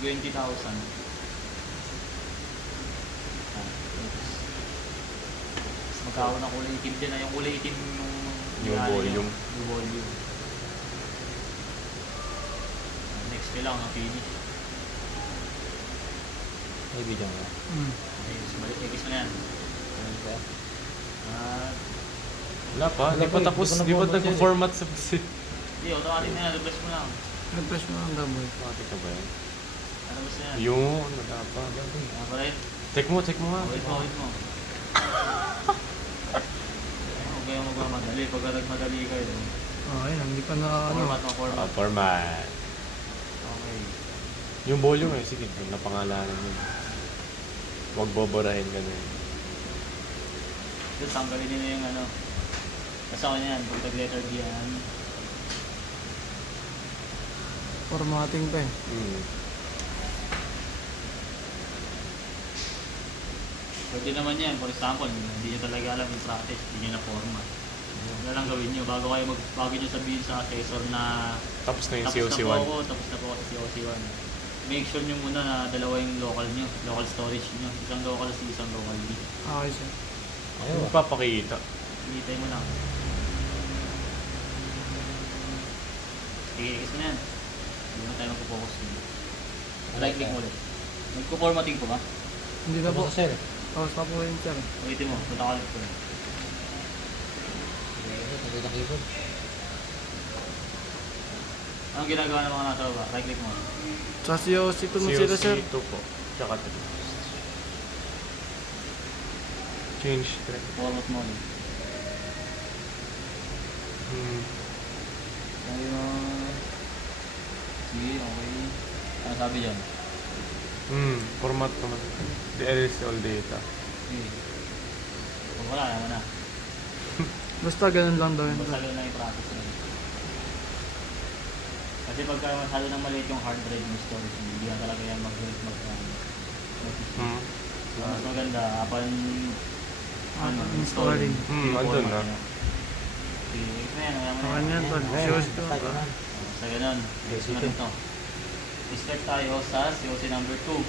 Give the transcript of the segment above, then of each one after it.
20,000. Magkakaroon ng kulay itim din. Yung kulay itim Yung volume. Yung volume. Next ko lang ang finish. May video nga. Ikis mo na yan. Wala pa. Di pa tapos. Di ba nag-format sa PC? Hindi, automatic na yan. Refresh mo lang. Nag-press mo ang gamoy. Automatic ka ba yan? Ano ba yan? Yung, wala pa. Ano ba rin? Check mo nga. Wait mo. Huwag kayong magmamadali. Pagka nagmadali kayo. Ayun, hindi pa na ano. Format. Format. Okay. Yung volume eh. Sige, napangalanan mo. Huwag boborahin ka na. Doon, tanggalin nyo na yung ano. Kasama niyan. Pag nag-letter B yan. Formatting pa eh. Pwede naman yan. For example, hindi nyo talaga alam yung strategy. Hindi nyo na format. Ano lang gawin nyo. Bago nyo sabihin sa assessor na Tapos na yung tapos COC1. Tapos na po ako sa COC1. Make sure nyo muna na dalawa yung local nyo. Local storage nyo. Isang local C, isang local B. Okay, sir. Ayaw. Magpapakita. Hintay mo lang. Sige, ikis mo na yan. Hindi na tayo magpo-focus dun. Right-click mo ulit. Nagpo-formatting po ba? Hindi na po. sir. Tapos pa po yun, sir. Ulitin mo. Punta ka ulit po. Pagod ang keyboard. Anong ginagawa ng mga nasa baba? Right-click mo. Sa COC2 mo sila, sir. COC2 po. Tsaka change trend. Format mo ulit. Sabi mo... Sige, okay. Ano sabi dyan? Format naman. There is all data. Sige. Kung wala, naman na. Basta ganun lang daw yun. Basta lang yung practice na. Kasi pagka masyado nang maliit yung hard drive ng storage, hindi na talaga yan mas maganda upon installing. Andun na. Sige, na yan. Okay na yan, tol. COC2. So ganun. Next na ito. Start tayo sa COC number 2.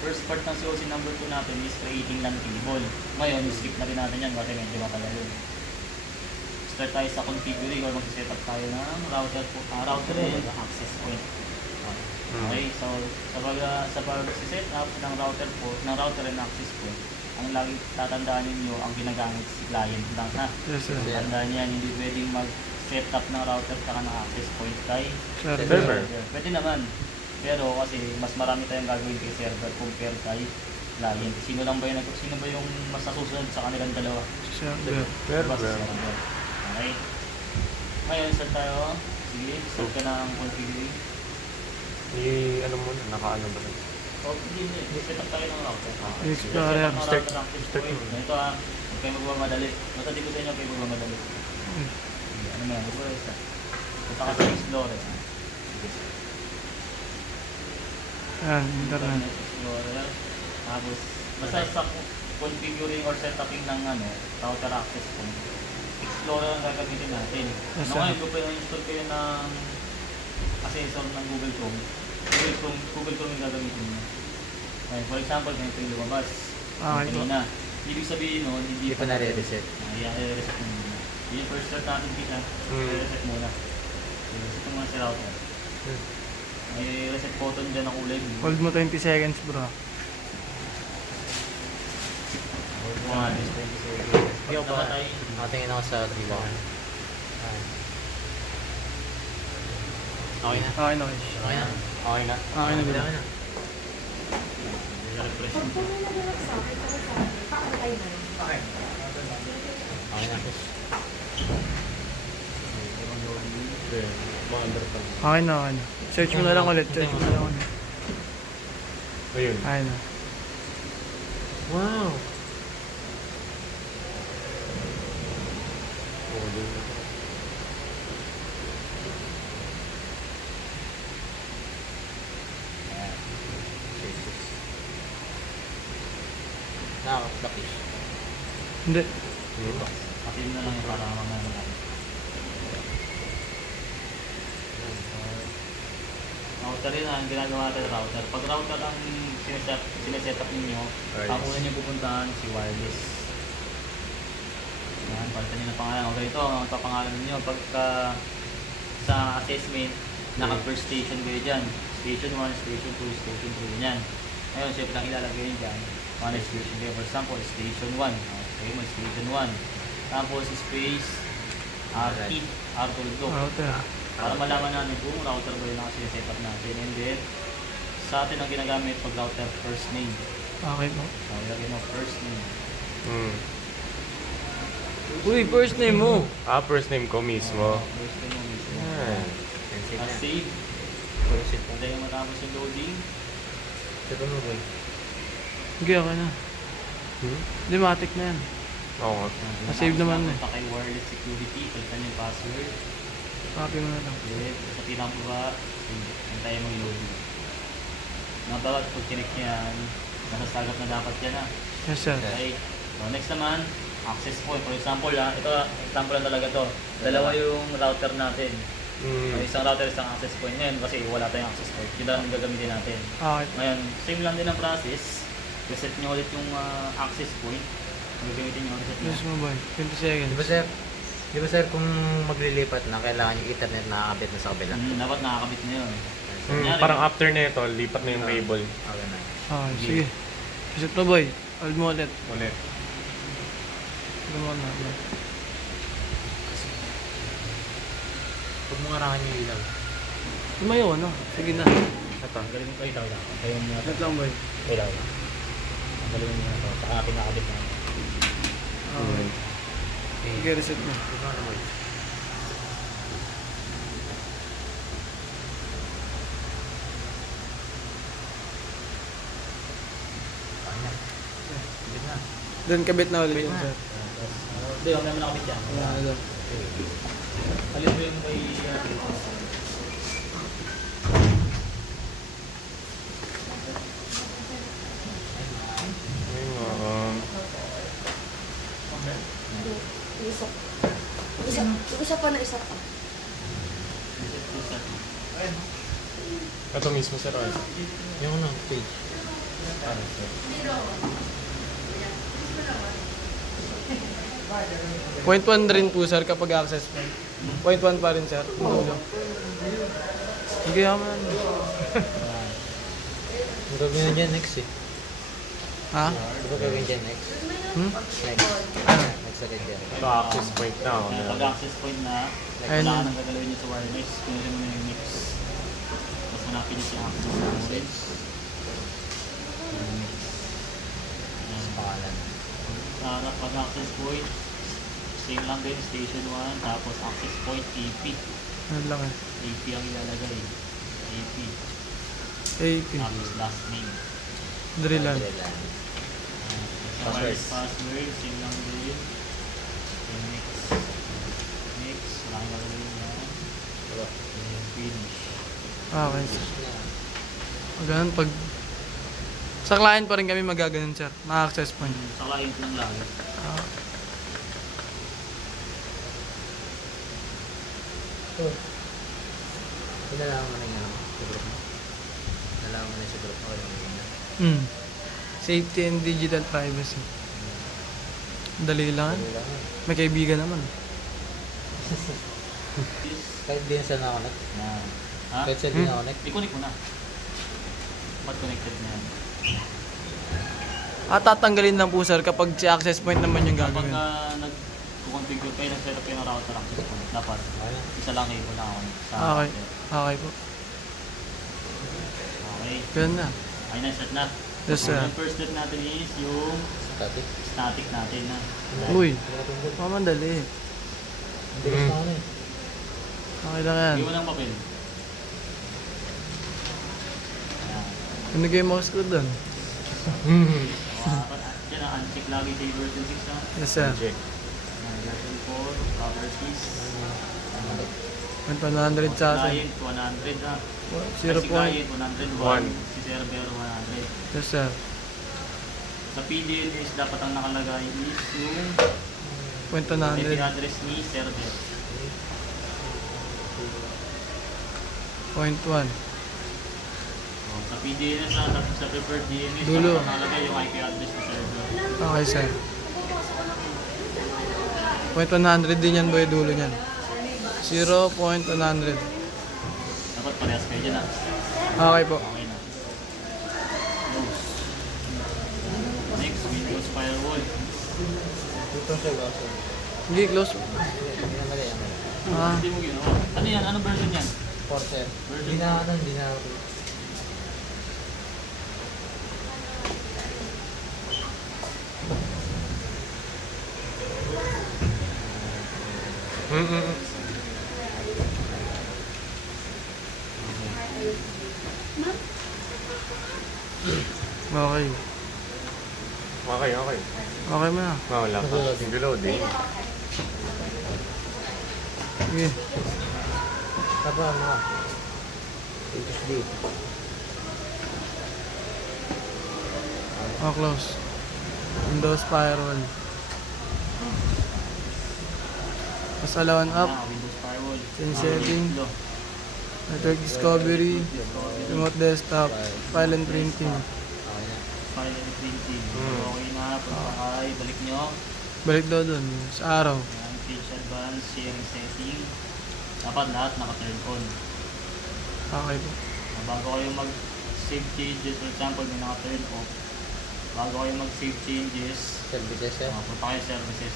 First part ng COC number 2 natin is creating LAN cable. Ngayon, skip na rin natin yan kasi medyo matagal yun. Start tayo sa configuring or mag-set up tayo ng router and access point. Okay, so sa pag-set up ng router and access point, ang lagi tatandaan niyo ang ginagamit si client lang ha. Yes, sir. Tandaan niyan, hindi pwedeng mag-set up ng router at ng access point kay Server. Pwede naman. Pero kasi mas marami tayong gagawin kay server compare kay client. Sino ba yung mas nasusunod sa kanilang dalawa? Server. Diba sa server? Okay. Ngayon, start tayo. Sige, start ka ng configuring. Ano mo na, naka-ano ba lang? Hindi. Set up tayo ng router. Explorer. Start. Ito huwag kayo magmamadali. Matali ko sa inyo kayo magmamadali. Ano mo yan? Punta ka sa Explorer. Ayan, internet. Explorer. Tapos, basta sa configuring or setuping ng router access point. Explorer ang gagamitin natin. Yes, sir. Ngayon, kung install kayo ng assessor ng Google Chrome yung gagamitin nyo. Okay, for example, ganito yung lumabas. Kanina. Ibig sabihin nun, hindi Hindi pa nare-reset. i-reset mo muna. Yung first start natin kita, i-reset muna. I-reset mo muna si router. May reset button dyan na kulay blue. Hold mo 20 seconds, bro. Hold mo nga, 20 seconds. Hindi ako pa. Nakatingin ako sa diba. Okay na. Okay na, Okay na. Okay na. Okay na, bro. Okay na. Refresh mo. Okay na. Okay na, okay na. Search mo na lang ulit. Search mo na lang ulit. Ayun. Okay na. Wow! Nakakapakis. Hindi. Patin na lang yung para mga router router yun ang ginagawa natin router. Pag router ang sineset up ninyo, Wireless. ang una nyo pupuntahan si wireless. Yan, palitan nyo ng pangalan. O ganito, ang papangalan ninyo. Pagka sa assessment, naka-first station kayo dyan. Station 1, station 2, station 3, ganyan. Ngayon, syempre lang ilalagay nyo dyan. One station kayo. For example, station 1. Okay, mo station 1. Tapos space RT, R12. Router. Para malaman namin kung router ba yung naka-set up natin. And then, sa atin ang ginagamit pag router first name. Okay po. So, ilagay mo first name. Hmm. Uy, first name mo. First name ko mismo. First name mo mismo. Yan. Save Tapos na. save. Proceed na. Hintayin mo matapos yung loading. Save mo boy. Okay, okay na. Hmm? Limatic na yan. Oo nga. Save naman eh. Punta kay wireless security. Palitan yung password. Copy mo na lang. Then, sa pinakababa, hintayin mo yung loading. Nabagat pag connect niya yan, nasasagap na dapat yan ha. Yes, sir. Okay. So, next naman, access point. For example ito example lang talaga to. Dalawa yung router natin. Hmm. Isang router, isang access point. Ngayon kasi wala tayong access point. Yun lang ang gagamitin natin. Okay. Ngayon, same lang din ang process. Reset nyo ulit yung access point. Gagamitin nyo, reset nyo. Yes mo boy. 20 seconds. Di ba sir, kung maglilipat na, kailangan yung ethernet nakakabit na sa kabila. Dapat nakakabit na yun. Hmm, parang after nito, lipat na yung cable. Okay na. Okay, sige. Reset mo boy. Hold mo ulit. Ulit. Hold mo na. Huwag mo ngarangan yung ilaw. Tumayo ano? Sige na. Ito. Galing mo kayo daw lang. Kayo mo Wait lang boy. kayo daw lang. Galing mo na ito. Saka pinakabit na. Okay. Sige, reset mo. Ito na boy. Ayan. Hindi na. Then kabit na ulit Kabit yun na. sir. Hindi, huwag naman nakabit yan. Wala na lang. Palit mo yung may... Ayun, Isa. Isa pa na isa pa. ito mismo sir. Ay. Yung ano, page. Point 1 rin po sir kapag access point. Point 1 pa rin sir. Yung dulo. Sige, yaman. Ang gagawin dyan next eh. Ha? Di ba gagawin dyan next? Hmm? Next. Ano? Next agad dyan. Ito access point na. Oh, Pag na. access point na, Ayun. kailangan nang gagalawin nyo sa wireless, kunin mo na yung mix. Tapos hanapin nyo si access point. Pangalan. Pag access point, same lang din, station 1, tapos access point, AP. Ano lang eh. AP ang ilalagay. AP. AP. Tapos last name. Drillan. Drillan. Sa wireless password, same lang din. Yung mix. Mix, wala kang gagawin na. Yung finish. Okay sir. Ganun pag... Sa client pa rin kami magaganon sir. Na-access point. Sa client lang lagi. Ah, Pinalaman mo na yung ano, sa group mo. Pinalaman mo na sa group mo. hmm. Safety and digital privacy. Dali lang. Dali lang. May kaibigan naman. Kahit di na sa na-connect. Ha? Kahit sa di na-connect. I-connect mo na. Ba't connected na yan? Tatanggalin lang po sir kapag si access point naman yung Kapag gagawin. nag-configure kayo, nag-set up kayo ng router access point, dapat Ano? isa lang kayo na ako sa Okay. router. Okay po. Okay. Ganun na. Ay na, set na. Yes sir. Yung first step natin is yung Static. static natin na. Uy. Mamandali. Ang bilis na ano eh. Okay lang yan. Iwan ng papel. Ayan. Pinigay mo ko doon. Diyan na, uncheck lagi sa version 6 na. Yes sir. Check. Version 4, properties. 100 sa atin. Client, 100 ha. 0 Si point. client, 101. One. Si server, 100. Yes sir. Sa PDNS, dapat ang nakalagay is yung Point IP 100. address ni server. Point 1. PDNS na, tapos sa preferred DNS, Dulo. tapos nakalagay yung IP address ng server. Okay, sir. Point 100 din yan, boy, dulo niyan. 0.100. Dapat parehas kayo dyan, Okay po. Okay na. Close. Next, Windows Firewall. Dito siya gaso. Hindi, close. Hindi na mali. Ah, Hindi mo ginawa. Ano yan? Anong version yan? Porter. Version Hindi na ano, hindi na. okay. Okay, okay. Okay mo na. Wala pa. Nag-loading. Sige. Tapa ano ka? HSD. Oh, close. Windows Firewall. Tapos alawan up. Windows Firewall. Then setting. Dulo. Network discovery. Remote desktop. File and printing. Okay na. File and printing. Hmm. Okay na. Pagkakay, balik nyo. Balik daw dun. Sa araw. Yan, page advance, sharing setting. Dapat lahat naka-turn on. Okay po. Bago kayo mag-save changes, for example, may naka-turn off. Bago kayo mag-save changes, Services siya. punta kayo sa services.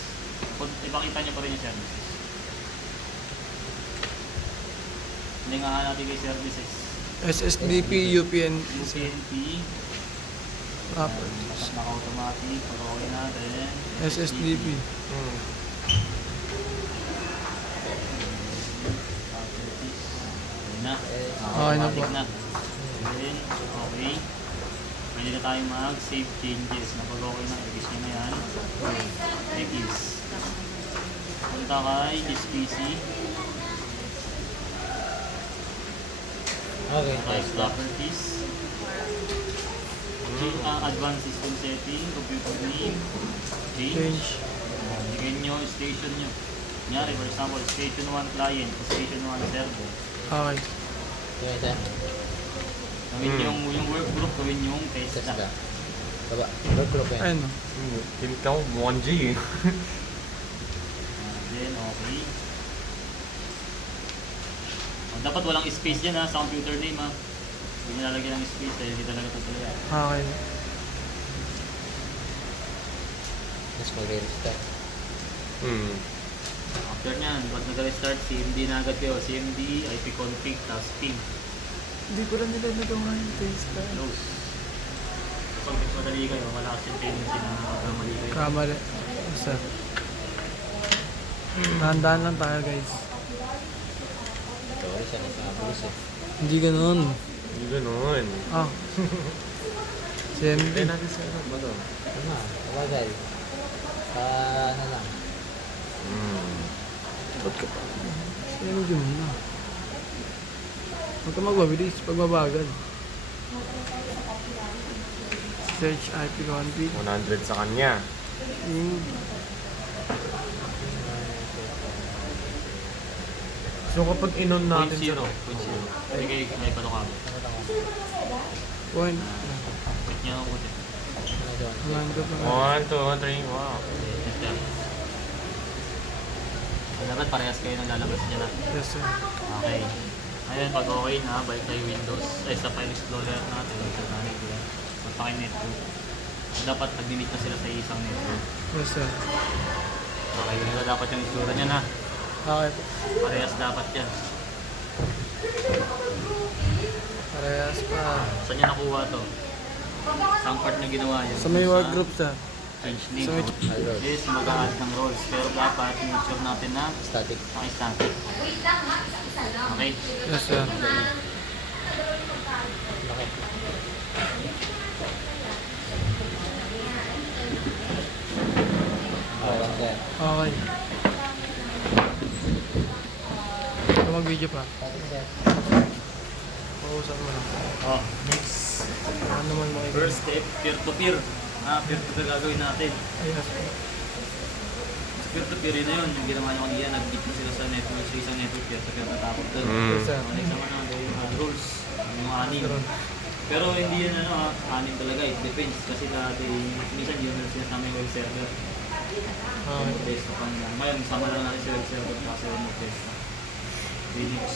Ipakita nyo pa rin yung services. Hindi nga natin kay services. SSDP, UPN. UPnP, Properties. naka-automatic, pag okay natin. SSDP. Properties. Okay na. Okay na po. Automatic na. Then, okay. Pwede na tayo mag-save changes. Napag okay na, i-kiss nyo na yan. I-kiss. Punta kay this PC. Okay. Device properties. Advanced system setting. Computer name. Change. Change. Bigyan nyo yung station nyo. Kunyari, for example, station 1 client, station 1 server. Okay. Yung isa. Gawin yung work group, gawin yung test Test na. na. Baba. Work group yan. Ayun o. Tinta ko, mukhang G eh. Then, okay. Dapat walang space dyan sa computer name ha. Huwag nyo lalagyan ng space dahil hindi talaga tutuloy. Okay. Tapos mag-restart. After nyan, pag nag-restart, CMD na agad kayo. CMD, IP config, tapos ping. Hindi ko lang nila nagawa yung test. Close. Pag madali kayo, wala kasi tendency na magkamali kayo. Kamali. Isa. Dahan-dahan lang tayo, guys. Sorry, siya nagkakabulis eh. Hindi ganun. Hindi ganun. Ah. CMD. Kaya natin sa ano ba to? Ano na? Kabagal. Ano lang. Ba't ka pa? CMD muna. Huwag ka magbabilis pag mabagal. Search IP config. 100 sa kanya. So kapag in-on natin 0.0. Hindi kayo may palukabo. Point. Put nyo ang puti. Ano doon? Alam ko pa. 1, 2, 3, wow. Enter. Dapat parehas kayo nang lalabas dyan na. Yes, sir. Okay. Ayun, pag okay na, balik tayo Windows. Ay, sa File Explorer natin. Punta kayo network. Dapat nag-limit na sila sa isang network. Yes, sir. Okay, ito dapat yung itsura niya na. Okay. Parehas dapat yan. Parehas pa. Saan niya nakuha to? Saan part na ginawa yan? Sa may work group, sir. Change name. Sa may- Roles. Yes, mag-a-add ng roles. Pero dapat, make sure natin na Static. naka-static. Okay? Yes, sir. Laki. Okay, sir. Okay. Ito mag-video pa. Static, sir. Pausap mo lang. Oh, next. Ano naman mga First step, peer-to-peer. Peer-to-peer gagawin natin. Ayos. Sa peer-to-peer yun na yun. Yung ginawa nyo kanina, nag-git na sila sa network. Sa isang network, peer-to-peer natapos doon. Yes, sir. So, next naman na, yung rules. Yung anim. Meron. Pero hindi yun anim talaga, it depends. Kasi dati, minsan yun yung sinasama yung web server. Remote desktop ang lang. Ngayon, sama lang natin si web server kasi remote desktop. Linux.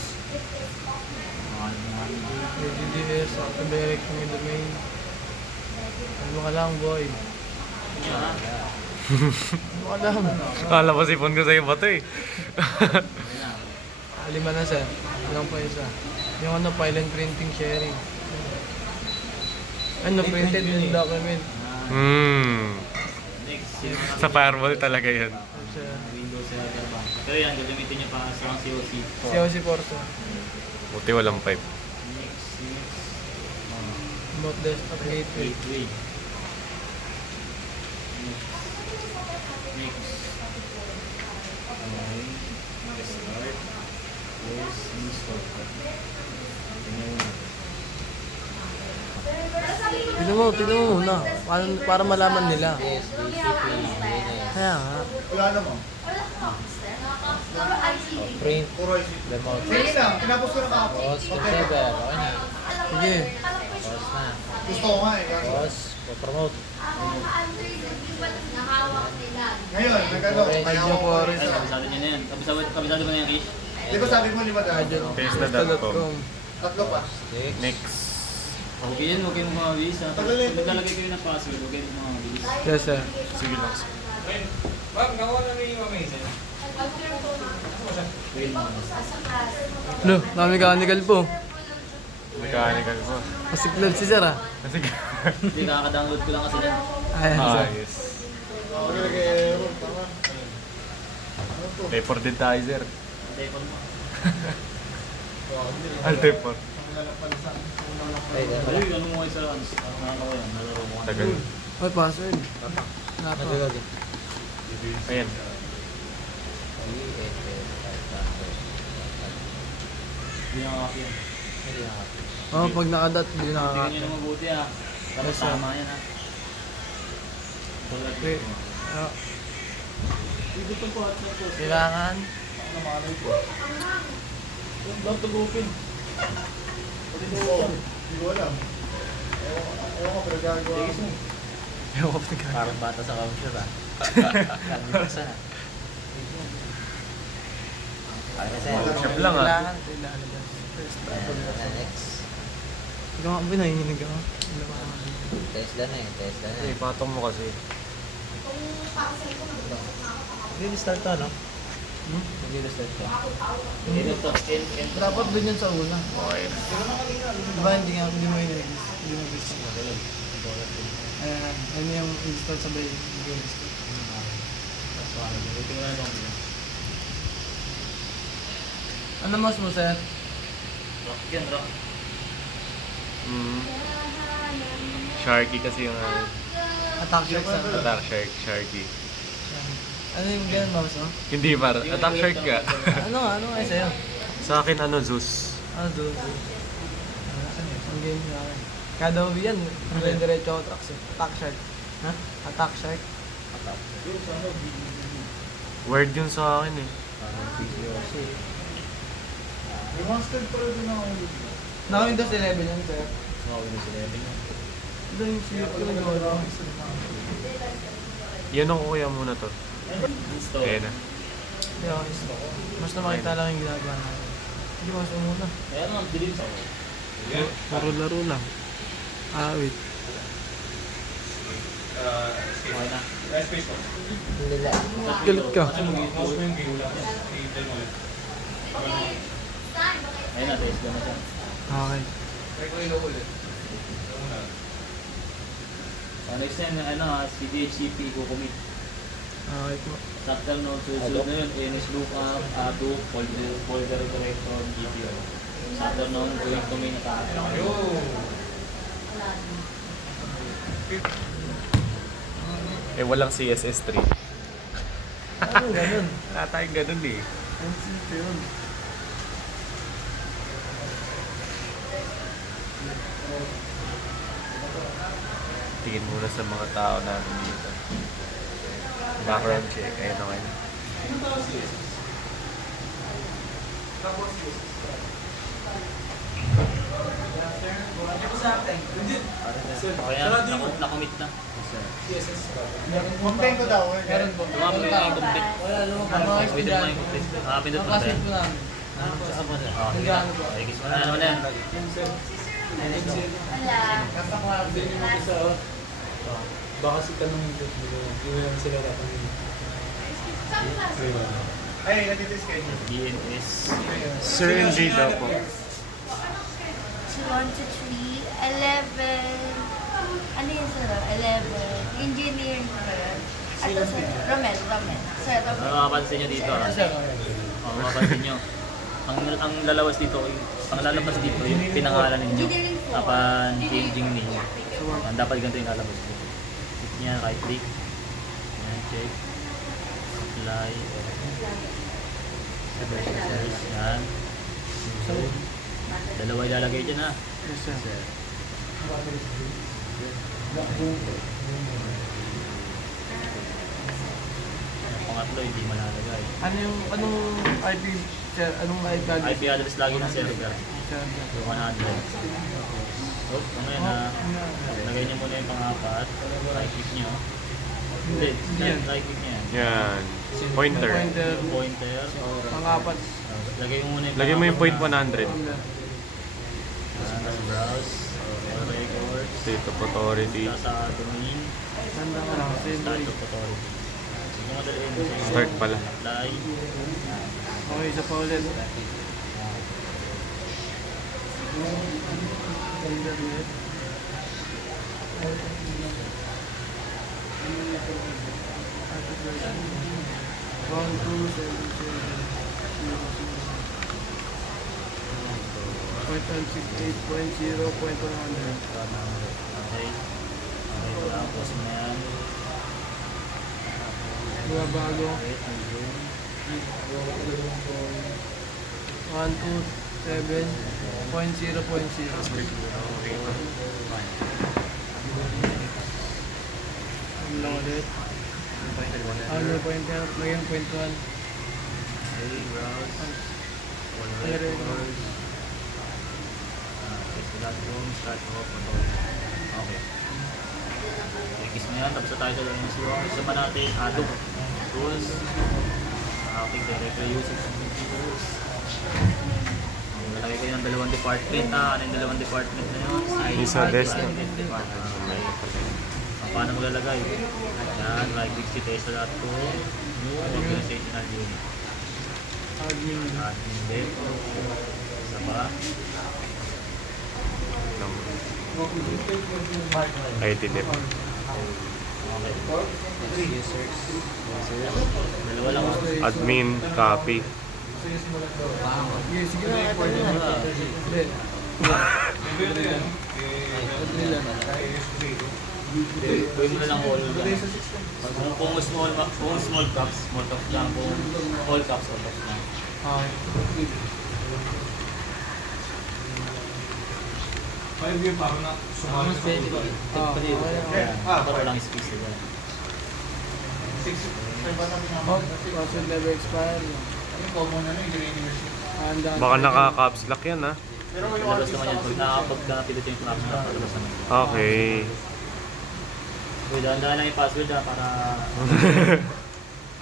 DDS, direct ng domain. Ano ka lang, boy? Yeah. Ano ka lang? Kala mo sipon ko sa'yo ba ito eh. Lima na, sir. Ilang pa isa. Yung ano, file and printing sharing. Ano, printed yung document. Next, yun. Sa firewall talaga yan. Sa Windows server ba? Pero yan, gagamitin niya pa sa COC. COC Porto. Buti walang pipe. Next. Remote desktop gateway. Gateway. Next. Okay. Start. Yes, install. Tignan mo muna. Para malaman nila. Yes, BCP, Linux. Kaya nga. Wala naman. Print, Puro ICT. remote Sige lang, tinapos ko na kahapon. Pause, server, okay na. Sige. Pause na. Gusto ko nga eh. kaso- Pause, promote. Ngayon, nag-ano. Radyo Forest. Ay, kabisado niya na yan. Kabisado mo na yan, Kish? Di ba sabi mo 5 Radyo. daan? Tesla.com. Tatlo pa. Next. Next. Okay yan, huwag kayong mawawis. Pag naglalagay kayo ng password, huwag kayong mawawis. Yes, sir. Sige lang. Wait mo. Lo, dami mechanical po. Mechanical ko. Pasiklad si sir, ah. Kasi Hindi, nakaka-download ko lang kasi yan. Ayan, sir. ayos. Okay, nag-error. Tama. Tepor din tayo, sir. Telepon mo. Al tepor. Ay, ganun. Ay, ano mo kayo sa ano ko yan, nalaro mo. Tagal. Oy, password. Napa. Nagagal din. Ayan. Hindi nakaka yan. Oh, pag nakadat, hindi Tingnan nyo nakakata. na mabuti Tapos tama yan Okay. Ah, Hindi ko po at na to. kailangan. Ako na malay ko. Don't tugupin. Hindi ko alam. Ewan ko, pero gagawa ko. Ewan ko pa ka. Parang bata sa counter ah. Kalimutan na. Okay, sir. Workshop lang, ah. Kailangan. Kailangan. Next. Ikaw nga ba nanginginig ako? Tesla na eh, Tesla na Ay, eh. patong mo kasi. Mag-restart to, no? Mag-restart to. Ito to. Dapat din yan sa una. Okay na. Diba hindi mo i-register? Hindi mo i-register. Ayan. Ano yung install sabay i-register? Buti mo na itong Ano mas mo, sir? rock yan, rock. Sharky kasi yung Attack Shark, sir. Attack Shark. Sharky. Ano yung ganun, mouse, no? Hindi para. Attack Shark ka. Ano nga? Ano nga sa'yo? Sa akin ano, Zeus. Ano doon? Ang game na akin. Kada uwi yan, diretso ako tracks eh. Attack Shark. Ha? Attack Shark. Word yun sa akin eh. May Monster Pro din ako. Naka Windows 11 yan, sir. Mga Windows 11 yan. Ito yung sweet ko na gawa. Yan ang kuya muna to. Install. Ayan na. Hindi ako install. Basta makita lang yung ginagawa natin. Hindi mo sa muna. Kaya naman, delete sa Puro laro lang. Ah, wait. Okay na. Hindi lang. Galit ka. Kasi mag-install. Ayun na, Tesla na siya. Okay. Next time, si DHCP kukumit. Okay po. Chapter no, susunod na yun, NS lookup, ADO, folder director, GPO. Chapter no, going to main attack. Eh, walang CSS3. Ano ganun? Wala tayong ganun eh. Ang simple yun. Tingin muna sa mga tao namin dito. Background check. Ayun okay na. Okay na, nakomit na. Complain ko daw. Meron po. Lumabas yung complete. Mga Pindot mo estudyante. yung complete. Pindot mo na ba Classmate yan? po namin. Nag-ano po? Ay, kiss mo na naman yan. Baka si tanong yung sila dapat Ay, nandito yung schedule. DNS. Sir NG daw po. 1 to 3, 11, ano yun sir? 11, engineering sir. Ato sir, Romel. Sir, Romel. Mapapansin nyo dito. Mapapansin nyo. Ang lalawas dito, ang lalabas dito, yung pinangalan ninyo. Upon changing name. Dapat ganito yung lalabas dito. Click niya, right click. Yan, check. Apply. Search. Yan. Dalawa ilalagay dyan ha. Yes, sir. Pangatlo, hindi malalagay. Anong IP, sir? Anong IP address? IP address lagi ng server. Sir, Yung 100. So, ngayon na, lagay niyo muna yung pang-apat. Right click niyo. Hindi, right click niya yan. Yan. Pointer. Pointer. Yung pointer. Pang-apat. Lagay mo muna yung Lagay mo yung point pang-apat 100. na- Tapos browse. All records. State of authority. Sa domain. Tanda ka lang. Start of authority. Yung madaliin mo sa Start pala. apply. Okay, isa pa ulit. Internet. One, two, seven, seven, zero, zero. 0.168.0.100. Okay. Okay, tapos na yan. Mga bago. Okay, ayun. 127.0.0. Ano lang ulit? Ano pointer? Lagyan point 1. Okay, browse. All Ay, records. Facebook.com, start off, authority. Okay. Okay, kiss mo yan. Tapos na tayo sa lang ng zero. Isa pa natin, Adobe. Tools. Okay, directory usage and computers. Nalagay ko yung dalawang department ha. Ano yung dalawang department na yun? Isa desktop. Department. Okay. Paano mo lalagay? Yan, like Wixit.com, new organizational unit. Admin. Admin din. Isa pa. IT dep. Okay. Dalawa lang ako. Admin, copy. Sige, sige na. Pwede na. Hindi. Admin lang. Gawin mo na lang all. Kung small caps lang. Kung all caps lang. Five year parang na sumali sa Para lang space nila. Password never expire. Baka naka-caps lock yan ha. Lalabas naman yan. Pag nakapag-pindutin yung caps na, lalabas naman. Okay. Uy, dahan-dahan lang yung password ha, para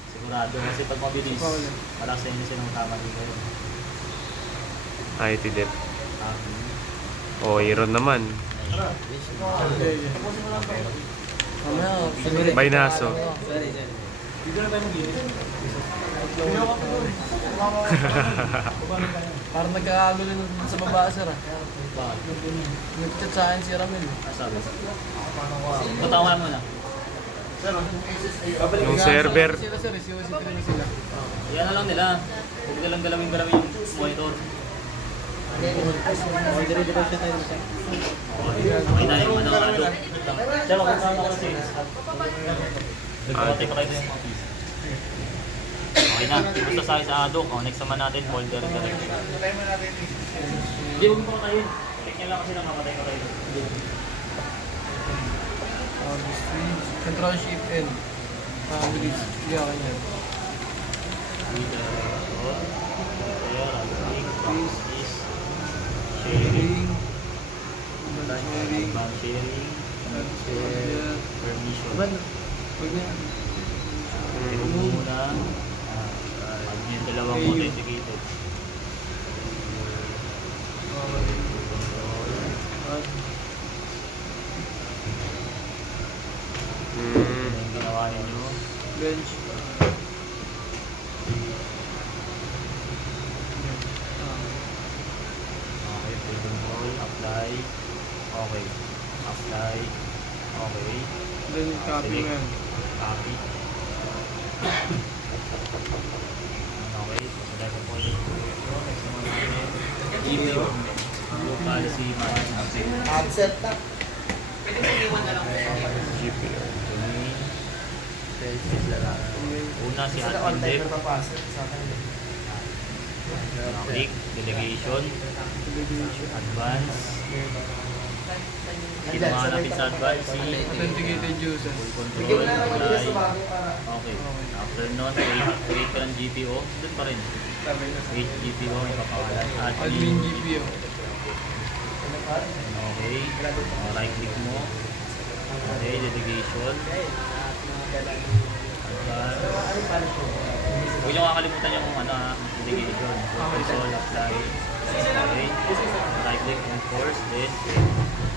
sigurado. Kasi pag mabilis, wala sa inyo silang tama dito. IT dep. Oh, Iron naman. Baynaso. Parang nagkakagulo nun sa baba, sir. Nag-chat sa akin si Ramil. Sabi. Tatawa mo na. Yung server. Sila, sir. COC3 na sila. Yan na lang nila. Huwag nilang galawin yung monitor. Okay na yung ano. Diyan, magkakama ko kasi. Nagpapatay pa kayo sa mga piece. Okay na. Basta sa akin sa Adobe. Next naman natin, folder direction. Hindi, huwag mo patayin. Check nyo lang kasi nakapatay pa kayo. Control Shift N. Bilis. Hindi ako yan. Sharing. Advanced sharing. Permission. Huwag na yan. Remove mo muna. Yung dalawang AU. authenticated. Yung ginawa ninyo. Bench. Okay, freedom roll. Apply. Okay. Apply. Okay. Then copy mo yan. Copy. Okay. Select po yung next naman natin. Email. Blue policy management. Absent na. GPO. Domain. Una si Kasi admin online deck. na papasok sa akin. Click. Delegation. Advance. Ginawa natin sa advance si Authenticated user. full Bigyan control. mo na naman nila sa Apply. bago para Okay. After nun, create ka ng GPO. Doon pa rin. Create GPO. May papangalan. Admin Admin. GPO. Okay. Right click mo. Okay. Delegation. Advance. Huwag niyo kakalimutan yung delegation. Full control. Apply. Okay. Right click enforce. Then,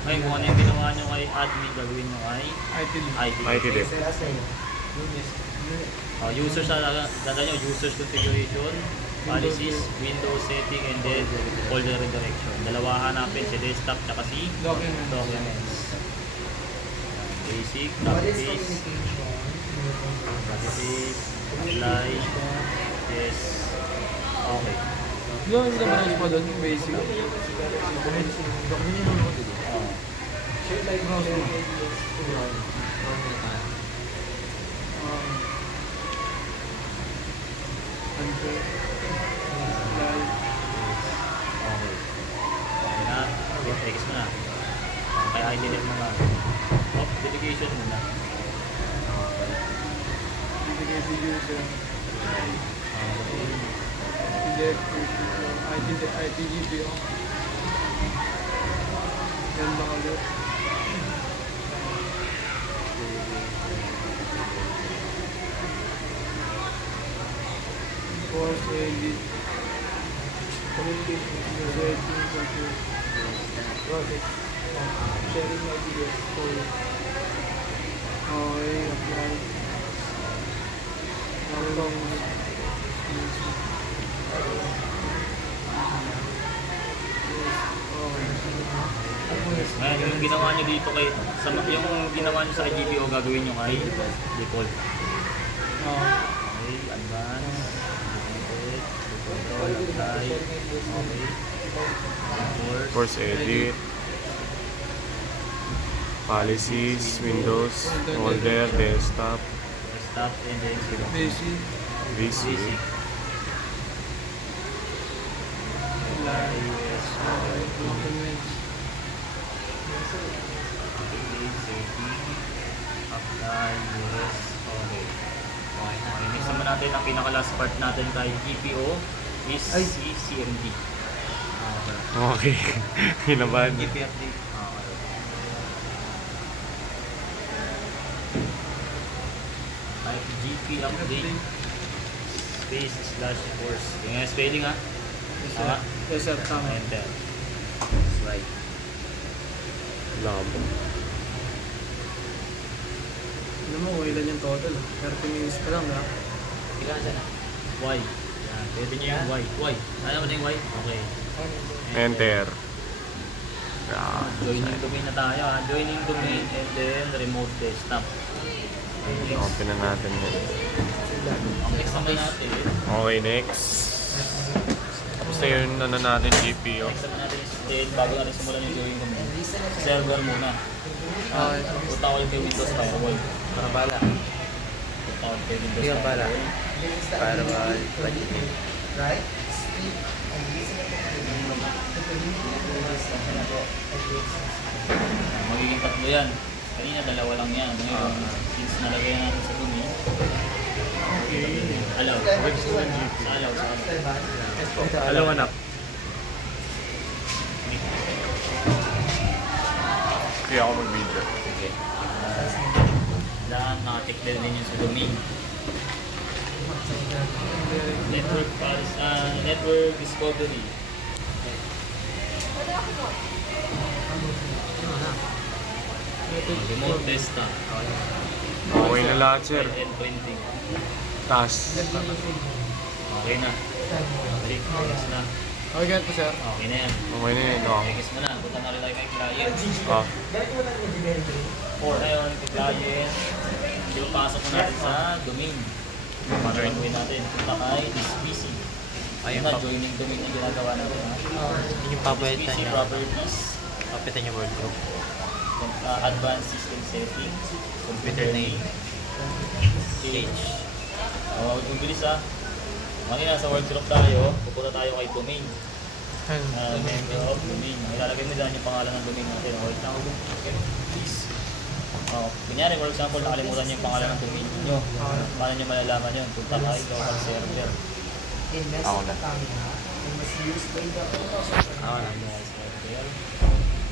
ngayon kung ano yung ginawa nyo kay admin, gagawin nyo kay IT. IT. IT. last name. Users na nyo, users configuration, policies, Windows setting, and then folder redirection. Dalawa hanapin si desktop tsaka si Document. documents. Basic, What is copy paste, apply, yes, okay. Yung naman pa doon, yung basic. Okay. Okay na. X mo na. Kaya i-delete mo nga. Delegation muna. Authenticated user. Okay. IT GPO. Yan lang ulit. Force edit. Communication. Setting. Project. Sharing ideas. Okay, apply. How long Ngayon, yung ginawa nyo dito kay yung ginawa nyo sa GPO gagawin nyo kay default. Okay, advance. Edit, control, apply. Okay. Force edit. Policies, Windows, folder, desktop, Stop and then Basic. VC. basic. Apply, yes. Okay, documents. Okay, setting. Apply, yes. Okay. Okay, next naman natin ang pinaka-last part natin kay GPO is si CMD. Okay. Kinabahan. GP update. Type GP update space / course. Yung nga spelling ha. Tama? Yes sir, tama. Enter. Right. Labo. Alam mo, ilan yung total? 30 minutes pa lang, ha? Y. Yan. Pwede nyo yung Y. Y. Ano ba yung Y? Okay. Enter. Joining domain na tayo ha. Joining domain and then remote desktop. Okay, next. Open na natin yun. Ang next naman natin. Okay, next. Tapos na yun, ano natin, GPO. Next naman natin is then bago natin simulan yung joining domain. Server muna. Okay. Utawal kay Windows Firewall. Para bala. Utawal kay Windows Hindi ka bala. Firewall. Para budget. Right? Speak and listen to Magiging tatlo yan. Kanina dalawa lang yan. Ngayon, since nalagay natin sa domain, allow. Sa allow. Hello, anak. Sige ako mag-video. Okay. Lahat nakatik din yun sa domain. Network discovery. Remote desktop. Okay na lahat, sir. And printing. Taas. Okay na. Balik. Next na. Okay, ganito sir. Okay na yan. Okay na yun, oh. Next mo na. Punta na rin tayo kay client. Oh. Ngayon, kay client. Pasok mo natin sa domain. Join natin. Punta kay this PC. Ayun na, joining domain yung ginagawa natin. Yun yung papalitan PC niya. properties. Papitan niya word group. Advanced system settings. Computer name. Page. Yung bilis ha. Kanina sa workshop tayo, pupunta tayo kay domain. Menu of domain. Ilalagay mo dyan yung pangalan ng domain natin. Hold lang. Please. Kunyari, for example, nakalimutan niyo yung pangalan ng domain nyo. Paano nyo malalaman yun? Punta kayo local server. Ako na. Ako na.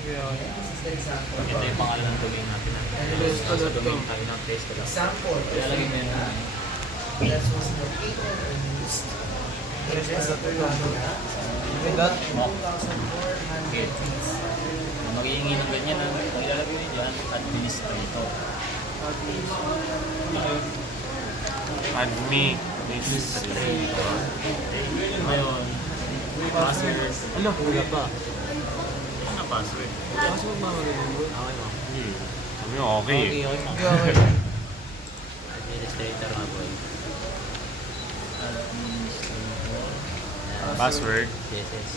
Sige, okay. Ito yung pangalan ng domain natin. Sa domain tayo ng test.com. Ilalagay mo yun. May dot. Okay. Magiging ng ganyan na kung ilalagay nyo dyan, administrator. Administrator. Ngayon, password. Ano? Wala pa. Ano password? Kasi magmamagaling mo. Okay mo. Sabi mo, okay. Okay, okay mo. Okay, okay. Administrator nga boy. Administrator. Password. Yes, yes.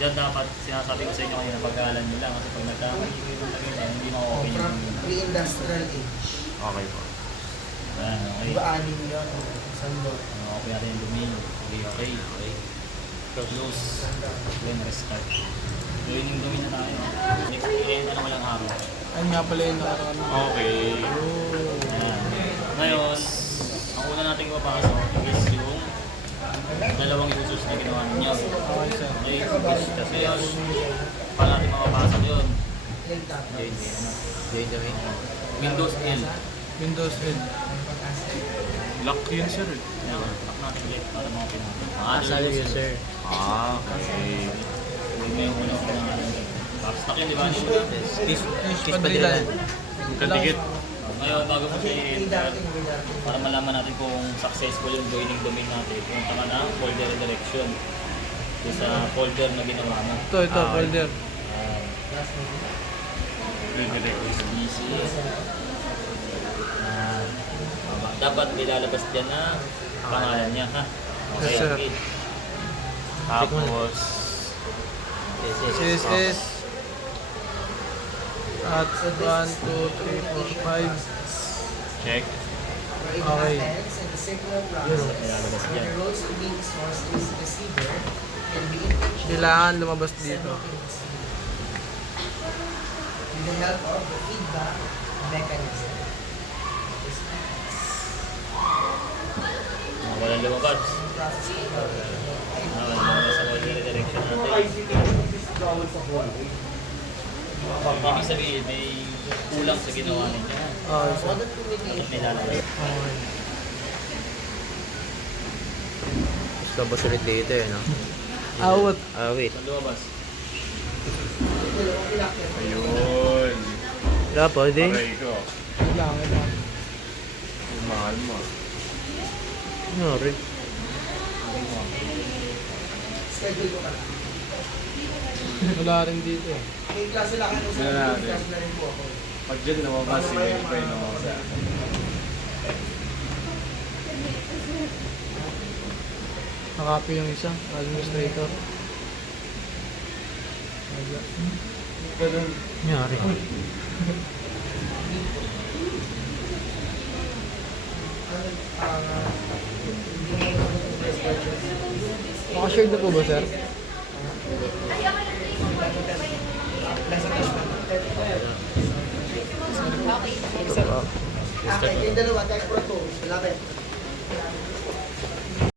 Diyan dapat sinasabi ko sa inyo kanina pag-aalan nyo lang kasi pag nagkamali kayo ng lagay hindi ma-okay From yung pre-industrial age. Okay po. Ayan, okay. Di ba anim yun? Sando. Okay natin yung domain. Okay. Close. Then restart. Gawin yung domain na tayo. I-end na naman lang araw. Ayun nga pala yung nakaraan. Okay. Ayan. Ngayon, ang una natin ipapasok is yung dalawang users na ginawa ninyo. Okay, sir. Okay, kasi yun, paano natin mapapasok yun? Domain. Windows L. Windows 10. Lock yun, sir. Ayan, lock natin ulit para ma-open natin. Asal user. Ah, okay. Huwag mo yung unang pinangalan. Tapos lock yun, di ba? Kiss Padrilan. Kadikit. Ngayon, bago mo siya i-enter, para malaman natin kung successful yung joining domain natin, punta ka na folder redirection. Yung sa folder na ginawa mo. Ito, folder. PC. Dapat nilalabas dyan na pangalan niya, ha? Okay, Yes, sir. okay. Tapos, CSS. At 1, 2, 3, 4, 5. check. Okay. Nilalabas dyan. Kailangan lumabas dito. With the help of the feedback mechanism. Walang lumabas. Walang lumabas sa folder redirection natin. Ibig sabihin, may kulang sa ginawa ninyo. Okay, sir. Dapat nilalabas. Okay. Mas labas ulit dito eh, no? Out. Wait. Saan lumabas? Ayun. Wala pa, di? Aray ko. Kailangan. Yung mahal mo. Ano rin? Schedule ko ka lang. Wala rin dito eh. May klase lang ako sa Wala natin. class na rin po ako. Pag dyan lumabas, hindi pa yun ako sa... Nakapy yung isa. Administrator. Nangyari. Naka-shared na po ba, sir? Okay, yung dalawa, tech pro 2. Lapit.